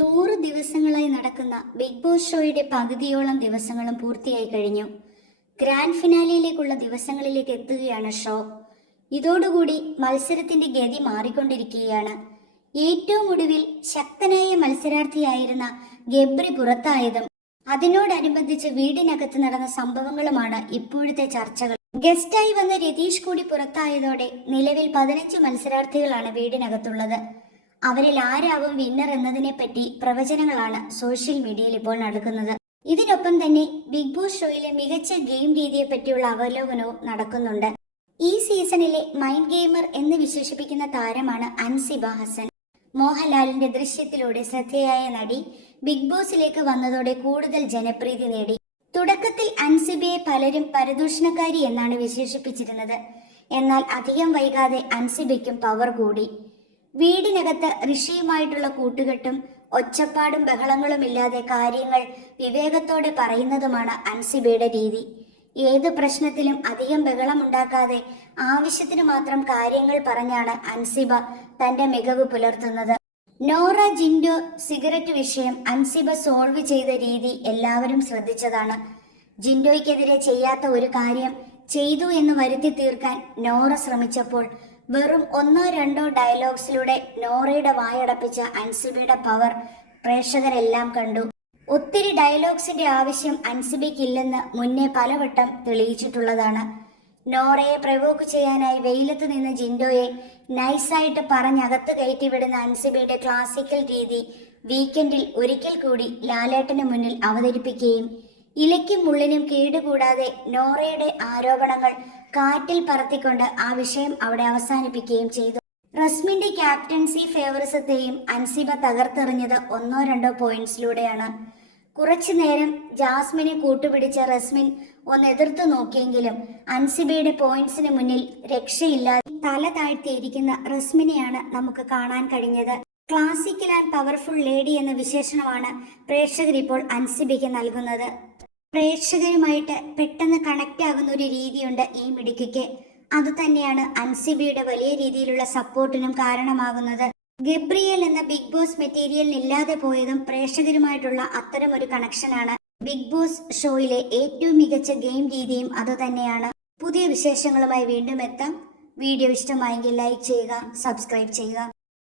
നൂറ് ദിവസങ്ങളായി നടക്കുന്ന ബിഗ് ബോസ് ഷോയുടെ പകുതിയോളം ദിവസങ്ങളും പൂർത്തിയായി കഴിഞ്ഞു. ഗ്രാൻഡ് ഫിനാലിയിലേക്കുള്ള ദിവസങ്ങളിലേക്ക് എത്തുകയാണ് ഷോ. ഇതോടുകൂടി മത്സരത്തിന്റെ ഗതി മാറിക്കൊണ്ടിരിക്കുകയാണ്. ഏറ്റവും ഒടുവിൽ ശക്തനായ മത്സരാർത്ഥിയായിരുന്ന ഗബ്രി പുറത്തായതും അതിനോടനുബന്ധിച്ച് വീടിനകത്ത് നടന്ന സംഭവങ്ങളുമാണ് ഇപ്പോഴത്തെ ചർച്ചകൾ. ഗസ്റ്റായി വന്ന രതീഷ് കൂടി പുറത്തായതോടെ നിലവിൽ പതിനഞ്ച് മത്സരാർത്ഥികളാണ് വീടിനകത്തുള്ളത്. അവരിൽ ആരാകും വിന്നർ എന്നതിനെപ്പറ്റി പ്രവചനങ്ങളാണ് സോഷ്യൽ മീഡിയയിൽ ഇപ്പോൾ നടക്കുന്നത്. ഇതിനൊപ്പം തന്നെ ബിഗ് ബോസ് ഷോയിലെ മികച്ച ഗെയിം രീതിയെ പറ്റിയുള്ള അവലോകനവും നടക്കുന്നുണ്ട്. ഈ സീസണിലെ മൈൻഡ് ഗെയിമർ എന്ന് വിശേഷിപ്പിക്കുന്ന താരമാണ് അൻസിബ ഹസൻ. മോഹൻലാലിന്റെ ദൃശ്യത്തിലൂടെ ശ്രദ്ധേയായ നടി ബിഗ് ബോസിലേക്ക് വന്നതോടെ കൂടുതൽ ജനപ്രീതി നേടി. തുടക്കത്തിൽ അൻസിബയെ പലരും പരദൂഷണക്കാരി എന്നാണ് വിശേഷിപ്പിച്ചിരുന്നത്. എന്നാൽ അധികം വൈകാതെ അൻസിബയ്ക്കും പവർ കൂടി. വീടിനകത്ത് ഋഷിയുമായിട്ടുള്ള കൂട്ടുകെട്ടും ഒച്ചപ്പാടും ബഹളങ്ങളും ഇല്ലാതെ കാര്യങ്ങൾ വിവേകത്തോടെ പറയുന്നതുമാണ് അൻസിബയുടെ രീതി. ഏത് പ്രശ്നത്തിലും അധികം ബഹളമുണ്ടാക്കാതെ ആവശ്യത്തിന് മാത്രം കാര്യങ്ങൾ പറഞ്ഞാണ് അൻസിബ തന്റെ മികവ് പുലർത്തുന്നത്. നോറ ജിൻഡോ സിഗരറ്റ് വിഷയം അൻസിബ സോൾവ് ചെയ്ത രീതി എല്ലാവരും ശ്രദ്ധിച്ചതാണ്. ജിൻഡോയ്ക്കെതിരെ ചെയ്യാത്ത ഒരു കാര്യം ചെയ്തു എന്ന് വരുത്തി തീർക്കാൻ നോറ ശ്രമിച്ചപ്പോൾ വെറും ഒന്നോ രണ്ടോ ഡയലോഗ്സിലൂടെ നോറയുടെ വായടപ്പിച്ച അൻസിബിയുടെ പവർ പ്രേക്ഷകരെല്ലാം കണ്ടു. ഒത്തിരി ഡയലോഗ്സിന്റെ ആവശ്യം അൻസിബിക്കില്ലെന്ന് മുന്നേ പലവട്ടം തെളിയിച്ചിട്ടുള്ളതാണ്. നോറയെ പ്രവോക്ക് ചെയ്യാനായി വെയിലത്ത് നിന്ന് ജിൻഡോയെ നൈസായിട്ട് പറഞ്ഞകത്ത് കയറ്റിവിടുന്ന അൻസിബിയുടെ ക്ലാസിക്കൽ രീതി വീക്കെൻഡിൽ ഒരിക്കൽ കൂടി ലാലേട്ടന് മുന്നിൽ അവതരിപ്പിക്കുകയും ഇലയ്ക്കും മുള്ളിനും കേടുകൂടാതെ നോറയുടെ ആരോപണങ്ങൾ കാറ്റിൽ പറത്തിക്കൊണ്ട് ആ വിഷയം അവിടെ അവസാനിപ്പിക്കുകയും ചെയ്തു. റസ്മിന്റെ ക്യാപ്റ്റൻസി ഫേവറിസത്തെയും അൻസിബ തകർത്തെറിഞ്ഞത് ഒന്നോ രണ്ടോ പോയിന്റ്സിലൂടെയാണ്. കുറച്ചു നേരം ജാസ്മിനെ കൂട്ടുപിടിച്ച റസ്മിൻ ഒന്ന് എതിർത്തു നോക്കിയെങ്കിലും അൻസിബയുടെ പോയിന്റ്സിന് മുന്നിൽ രക്ഷയില്ലാതെ തല താഴ്ത്തിയിരിക്കുന്ന റസ്മിനെയാണ് നമുക്ക് കാണാൻ കഴിഞ്ഞത്. ക്ലാസിക്കൽ ആൻഡ് പവർഫുൾ ലേഡി എന്ന വിശേഷണമാണ് പ്രേക്ഷകരിപ്പോൾ അൻസിബയ്ക്ക് നൽകുന്നത്. പ്രേക്ഷകരുമായിട്ട് പെട്ടെന്ന് കണക്റ്റ് ആകുന്ന ഒരു രീതിയുണ്ട് ഈ മിടുക്കിക്ക്. അതുതന്നെയാണ് അൻസിബിയുടെ വലിയ രീതിയിലുള്ള സപ്പോർട്ടിനും കാരണമാകുന്നത്. ഗബ്രിയൽ എന്ന ബിഗ് ബോസ് മെറ്റീരിയൽ ഇല്ലാതെ പോയതും പ്രേക്ഷകരുമായിട്ടുള്ള അത്തരം ഒരു കണക്ഷനാണ് ബിഗ് ബോസ് ഷോയിലെ ഏറ്റവും മികച്ച ഗെയിം രീതിയും അതുതന്നെയാണ് പുതിയ വിശേഷങ്ങളുമായി വീണ്ടും എത്താം. വീഡിയോ ഇഷ്ടമായെങ്കിൽ ലൈക്ക് ചെയ്യുക സബ്സ്ക്രൈബ് ചെയ്യുക.